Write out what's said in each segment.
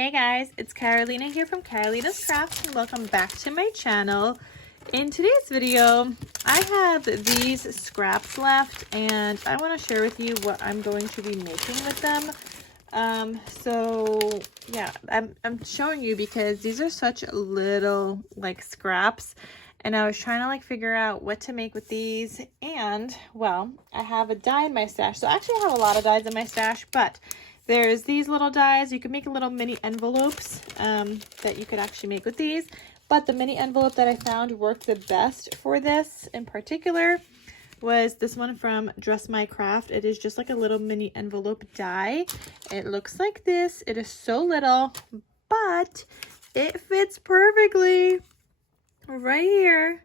Hey guys, it's Carolina here from KarolinasKrafts and welcome back to my channel. In today's video, I have these scraps left and I want to share with you what I'm going to be making with them. So yeah, I'm showing you because these are such little like scraps and I was trying to like figure out what to make with these. And well, I have a die in my stash. So actually I have a lot of dies in my stash, but there's these little dies. You can make little mini envelopes that you could actually make with these. But the mini envelope that I found worked the best for this in particular was this one from Dress My Craft. It is just like a little mini envelope die. It looks like this. It is so little, but it fits perfectly right here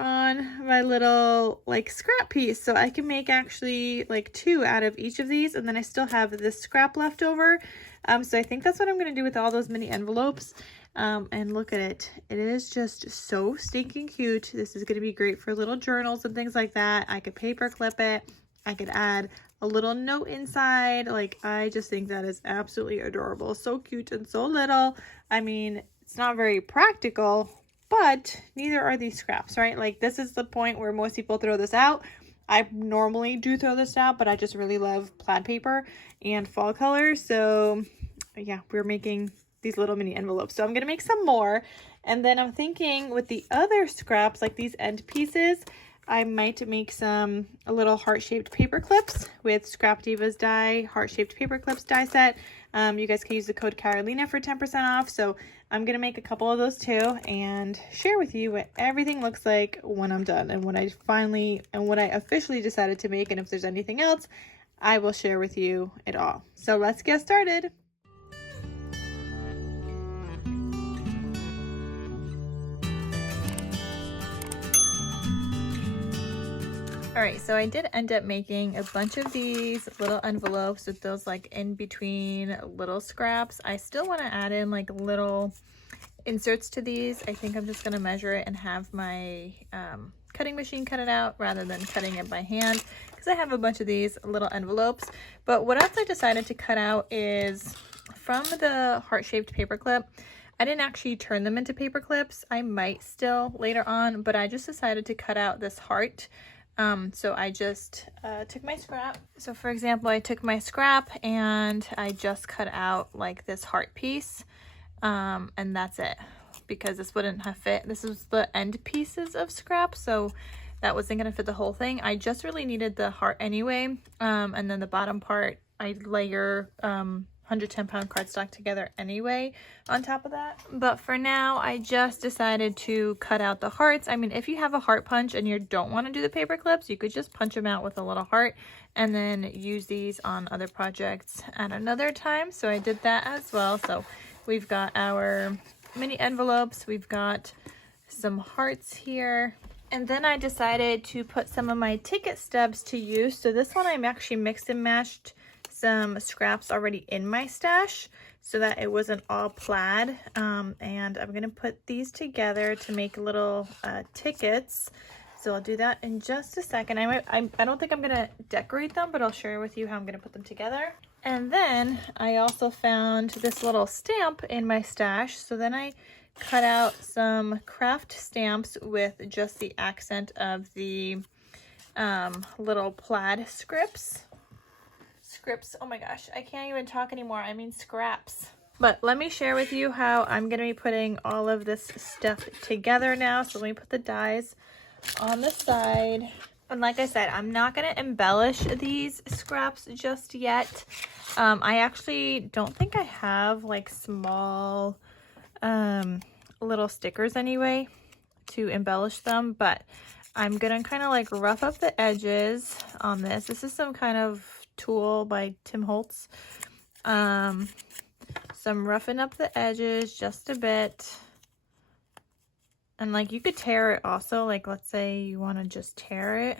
on my little like scrap piece. So I can make actually like 2 out of each of these, and then I still have this scrap left over. So I think that's what I'm going to do with all those mini envelopes. And look at it. It is just so stinking cute. This is going to be great for little journals and things like that. I could paper clip it. I could add a little note inside. Like, I just think that is absolutely adorable. So cute and so little. I mean, it's not very practical, but neither are these scraps, right? Like, this is the point where most people throw this out. I normally do throw this out, but I just really love plaid paper and fall colors. So yeah, we're making these little mini envelopes. So I'm going to make some more. And then I'm thinking with the other scraps, like these end pieces, I might make some little heart-shaped paper clips with Scrap Divas die, heart-shaped paper clips die set. You guys can use the code Carolina for 10% off. So I'm going to make a couple of those too and share with you what everything looks like when I'm done and what I officially decided to make. And if there's anything else, I will share with you it all. So let's get started. All right, so I did end up making a bunch of these little envelopes with those like in between little scraps. I still want to add in like little inserts to these. I think I'm just going to measure it and have my cutting machine cut it out rather than cutting it by hand, because I have a bunch of these little envelopes. But what else I decided to cut out is from the heart-shaped paper clip. I didn't actually turn them into paper clips. I might still later on, but I just decided to cut out this heart. So I just took my scrap. So for example, I took my scrap and I just cut out like this heart piece. And that's it, because this wouldn't have fit. This is the end pieces of scrap, so that wasn't gonna fit the whole thing. I just really needed the heart anyway. And then the bottom part, I layer 110-pound cardstock together anyway on top of that. But for now, I just decided to cut out the hearts. I mean, if you have a heart punch and you don't want to do the paper clips, you could just punch them out with a little heart and then use these on other projects at another time. So I did that as well. So we've got our mini envelopes, we've got some hearts here. And then I decided to put some of my ticket stubs to use. So this one I'm actually mixed and matched some scraps already in my stash so that it wasn't all plaid. And I'm gonna put these together to make little tickets. So I'll do that in just a second. I don't think I'm gonna decorate them, but I'll share with you how I'm gonna put them together. And then I also found this little stamp in my stash. So then I cut out some craft stamps with just the accent of the little plaid scripts. Oh my gosh, I can't even talk anymore. I mean scraps. But let me share with you how I'm going to be putting all of this stuff together now. So let me put the dies on the side. And like I said, I'm not going to embellish these scraps just yet. I actually don't think I have like small little stickers anyway to embellish them, but I'm going to kind of like rough up the edges on this. This is some kind of tool by Tim Holtz. So I'm roughing up the edges just a bit. And like you could tear it also, like let's say you want to just tear it.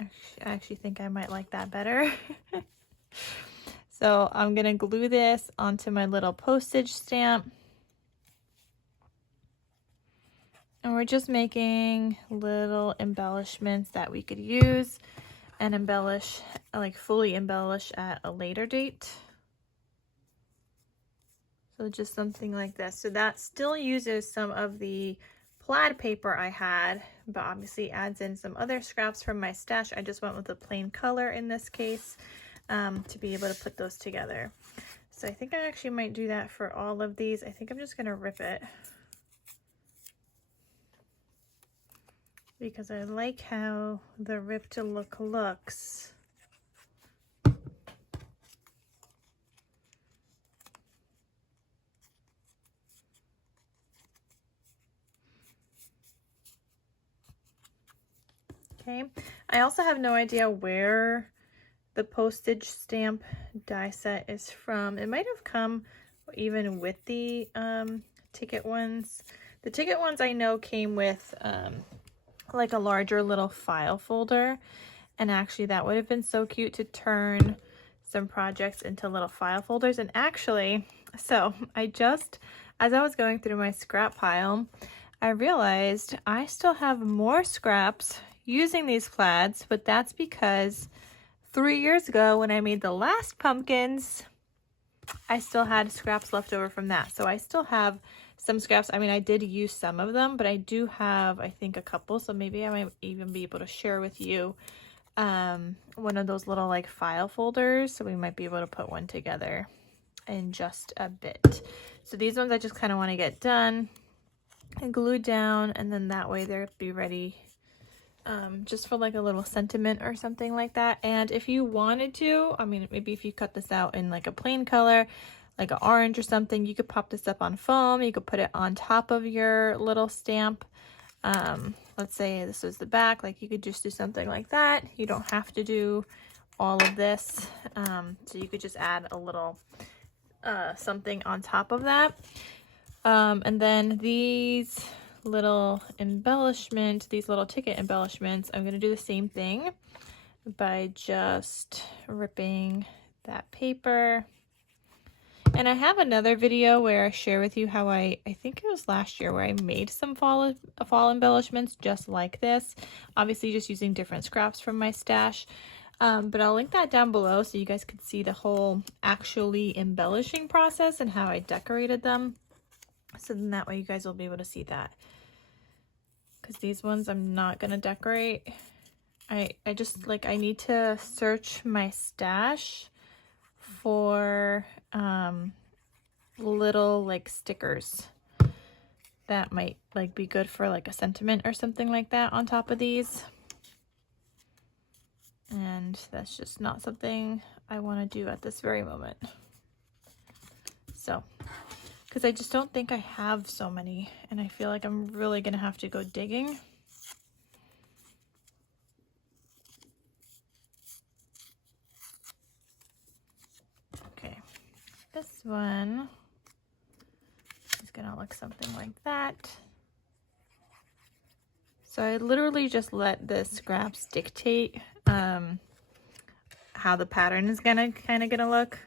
I actually think I might like that better. So I'm gonna glue this onto my little postage stamp. And we're just making little embellishments that we could use and embellish, like fully embellish at a later date. So just something like this. So that still uses some of the plaid paper I had, but obviously adds in some other scraps from my stash. I just went with a plain color in this case to be able to put those together. So I think I actually might do that for all of these. I think I'm just gonna rip it because I like how the ripped look looks. Okay, I also have no idea where the postage stamp die set is from. It might have come even with the ticket ones. The ticket ones I know came with like a larger little file folder, and actually that would have been so cute to turn some projects into little file folders. And actually, so I just, as I was going through my scrap pile, I realized I still have more scraps using these plaids, but that's because 3 years ago when I made the last pumpkins, I still had scraps left over from that. So I still have some scraps. I mean, I did use some of them, but I do have, I think, a couple. So maybe I might even be able to share with you one of those little like file folders. So we might be able to put one together in just a bit. So these ones I just kind of want to get done and glued down, and then that way they'll be ready just for like a little sentiment or something like that. And if you wanted to, I mean, maybe if you cut this out in like a plain color, like an orange or something, you could pop this up on foam. You could put it on top of your little stamp. Let's say this was the back, like you could just do something like that. You don't have to do all of this. So you could just add a little something on top of that. And then these little embellishment, these little ticket embellishments, I'm going to do the same thing by just ripping that paper. And I have another video where I share with you how I think it was last year where I made some fall embellishments just like this, obviously just using different scraps from my stash. But I'll link that down below so you guys can see the whole actually embellishing process and how I decorated them. So then that way you guys will be able to see that. Because these ones I'm not going to decorate. I just like, I need to search my stash for little like stickers that might like be good for like a sentiment or something like that on top of these. And that's just not something I want to do at this very moment. So, because I just don't think I have so many, and I feel like I'm really gonna have to go digging. Okay, this one is gonna look something like that. So I literally just let the scraps dictate how the pattern is gonna look.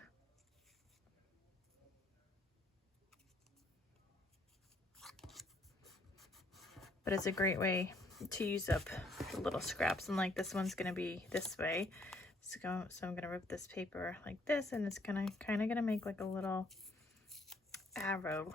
But it's a great way to use up the little scraps, and like this one's gonna be this way. So I'm gonna rip this paper like this, and it's kind of gonna make like a little arrow.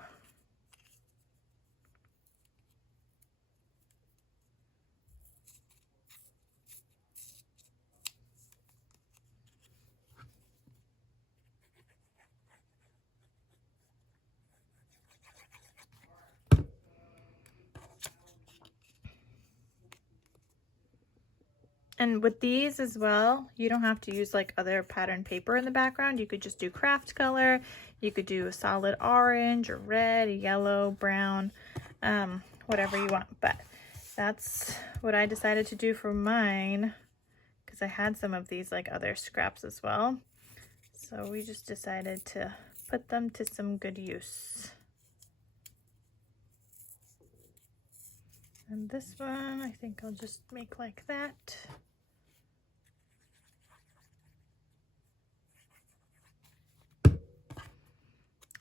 And with these as well, you don't have to use like other pattern paper in the background. You could just do craft color. You could do a solid orange or red, yellow, brown, whatever you want. But that's what I decided to do for mine, because I had some of these like other scraps as well. So we just decided to put them to some good use. And this one, I think I'll just make like that.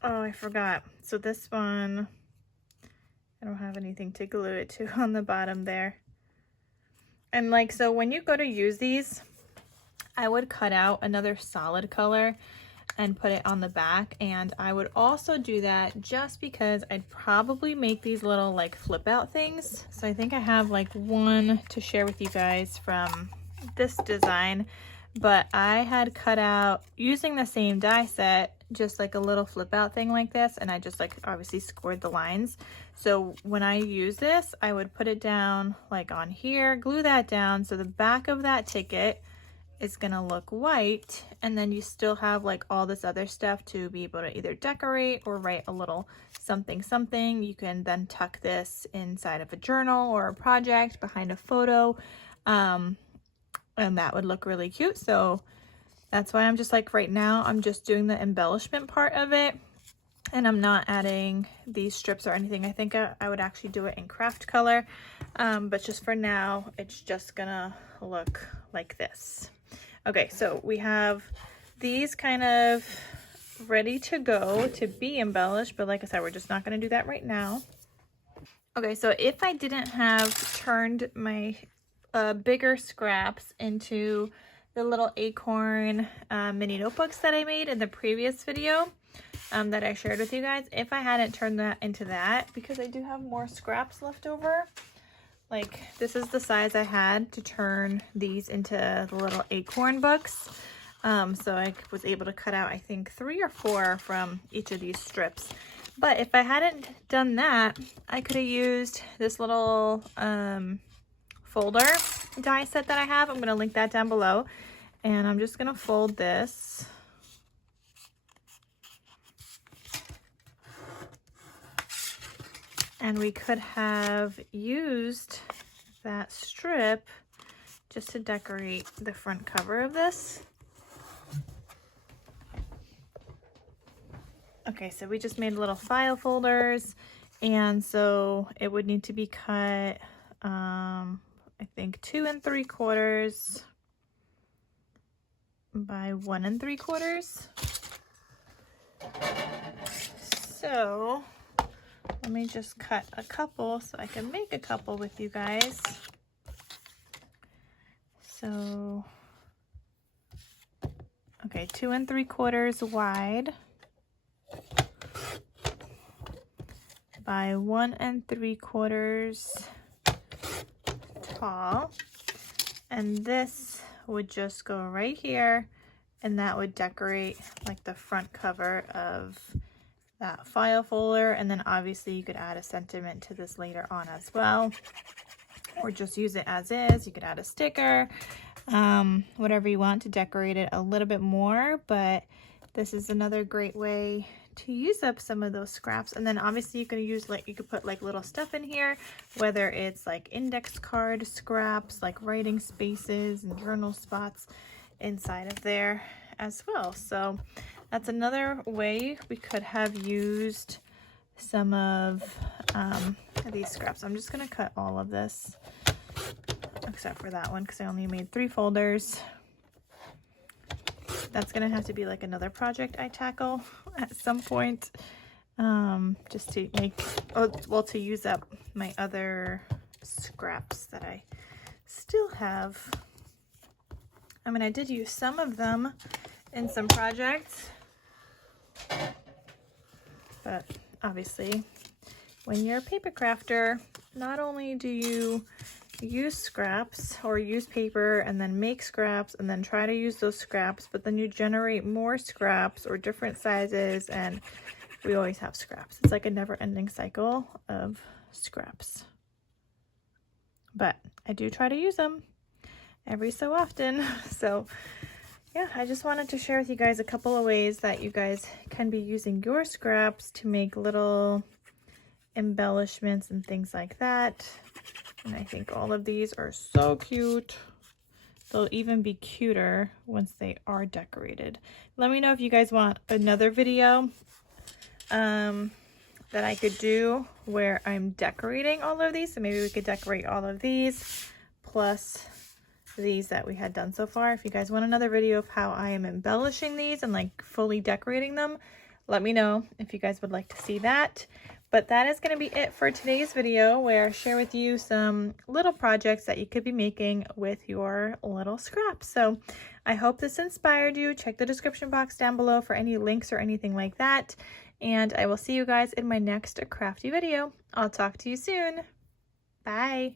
Oh, I forgot. So this one, I don't have anything to glue it to on the bottom there. And like, so when you go to use these, I would cut out another solid color and put it on the back. And I would also do that just because I'd probably make these little like flip out things. So I think I have like one to share with you guys from this design, but I had cut out using the same die set just like a little flip out thing like this, and I just like obviously scored the lines. So when I use this, I would put it down like on here, glue that down, so the back of that ticket is gonna look white, and then you still have like all this other stuff to be able to either decorate or write a little something something. You can then tuck this inside of a journal or a project behind a photo, and that would look really cute. So that's why I'm just like, right now I'm just doing the embellishment part of it, and I'm not adding these strips or anything. I think I would actually do it in craft color, but just for now it's just gonna look like this. Okay, so we have these kind of ready to go to be embellished, but like I said, we're just not going to do that right now. Okay, so if I didn't have turned my bigger scraps into the little acorn mini notebooks that I made in the previous video that I shared with you guys, if I hadn't turned that into that, because I do have more scraps left over, like this is the size I had to turn these into the little acorn books. So I was able to cut out, I think 3 or 4 from each of these strips. But if I hadn't done that, I could have used this little folder die set that I have. I'm going to link that down below. And I'm just going to fold this. And we could have used that strip just to decorate the front cover of this. Okay, so we just made little file folders, and so it would need to be cut, I think 2 3/4 by 1 3/4. So let me just cut a couple so I can make a couple with you guys. So, okay, 2 3/4 wide by 1 3/4 tall. And this would just go right here, and that would decorate like the front cover of that file folder. And then obviously you could add a sentiment to this later on as well, or just use it as is. You could add a sticker, whatever you want to decorate it a little bit more. But this is another great way to use up some of those scraps. And then obviously you could use like, you could put like little stuff in here, whether it's like index card scraps, like writing spaces and journal spots inside of there as well. So that's another way we could have used some of these scraps. I'm just going to cut all of this except for that one because I only made 3 folders. That's going to have to be like another project I tackle at some point, just to make, well, to use up my other scraps that I still have. I mean, I did use some of them in some projects, but obviously when you're a paper crafter, not only do you use scraps or use paper and then make scraps and then try to use those scraps, but then you generate more scraps or different sizes, and we always have scraps. It's like a never-ending cycle of scraps. But I do try to use them every so often. So yeah, I just wanted to share with you guys a couple of ways that you guys can be using your scraps to make little embellishments and things like that. And I think all of these are so cute. They'll even be cuter once they are decorated. Let me know if you guys want another video that I could do where I'm decorating all of these. So maybe we could decorate all of these plus these that we had done so far. If you guys want another video of how I am embellishing these and like fully decorating them, let me know if you guys would like to see that. But that is going to be it for today's video, where I share with you some little projects that you could be making with your little scraps. So I hope this inspired you. Check the description box down below for any links or anything like that. And I will see you guys in my next crafty video. I'll talk to you soon. Bye.